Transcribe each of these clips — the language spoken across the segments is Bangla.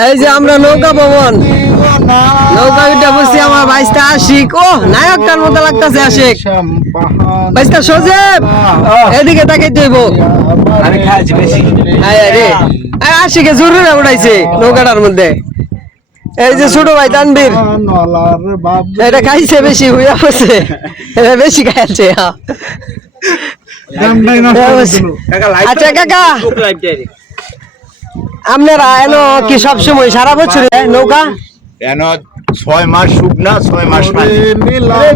এই যে আমরা নৌকা ভবন, নৌকা উঠে বসছি আমার বাইশটা আশিক। ও নায়কটার মতো লাগতেছে আশিক। বাইশটা সজেব এদিকে তাকে দেব। আমি খাইছি বেশি। আশিকে জরুরি উঠাইছে নৌকাটার মধ্যে। এই যে ছোট ভাই তানবীর, এটা খাইছে বেশি, হইয়া বসে এটা বেশি খাইছে। আচ্ছা কাকা, আপনারা এনো কি সবসময় সারা বছর নৌকা? এনো 6 মাস শুকনা, 6 মাস পানি।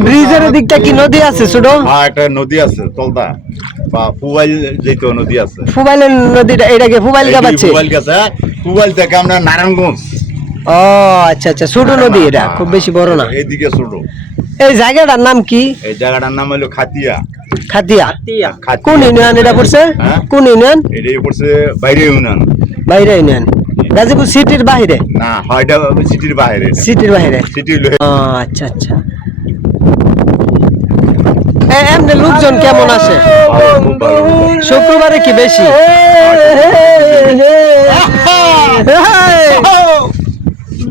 ব্রিজের দিকটা কি নদী আছে ছোট? হ্যাঁ, একটা নদী আছে তলদা, বা ফুবাইল যেহেতু নদী আছে। ফুবাইলের নদীটা, এটাকে ফুবাইল গাবাচ্ছে? ফুবাইল গেছে, ফুবাইল থেকে আমরা নারায়ণগঞ্জ। ও আচ্ছা আচ্ছা, ছোট নদী, এটা খুব বেশি বড় না। এইদিকে ছোট। এই জায়গাটার নাম কি? এই জায়গাটার নাম হলো খাতিয়া। খাতিয়া? কোন ইউনিয়ন এটা পড়ছে? হ্যাঁ? কোন ইউনিয়ন? এটাই পড়ছে বাইরে ইউনিয়ন। বাইরে ইউনিয়ন, গাজীপুর সিটির বাইরে? না, হয়টা সিটির বাইরে। সিটির বাইরে? সিটির। আচ্ছা আচ্ছা। এমনি লোকজন কেমন আসে? শুক্রবারে কি বেশি?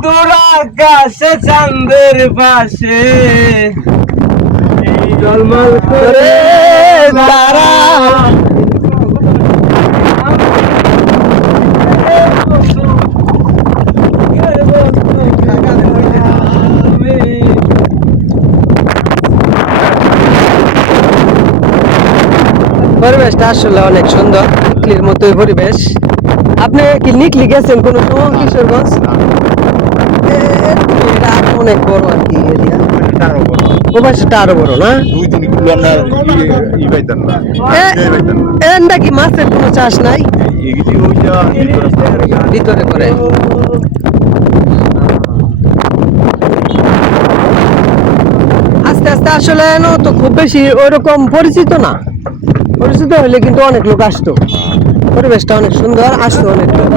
দূর আকাশে চাঁদের পাশে ঝলমল করে তারা। পরিবেশটা আসলে অনেক সুন্দর, নিকলির মতোই পরিবেশ। আপনি কি নিকলি গেছেন কোনো সময় কিশোরগঞ্জ? এটা অনেক বড় আর কি এরিয়া, প্রবাসটা আরো বড় না? নাকি মাছের কোনো চাষ নাই ভিতরে করে? আস্তে আস্তে আসলে তো খুব বেশি ওইরকম পরিচিত না, পরিচিত হলে কিন্তু অনেক লোক আসতো। পরিবেশটা অনেক সুন্দর, আসতো অনেক লোক।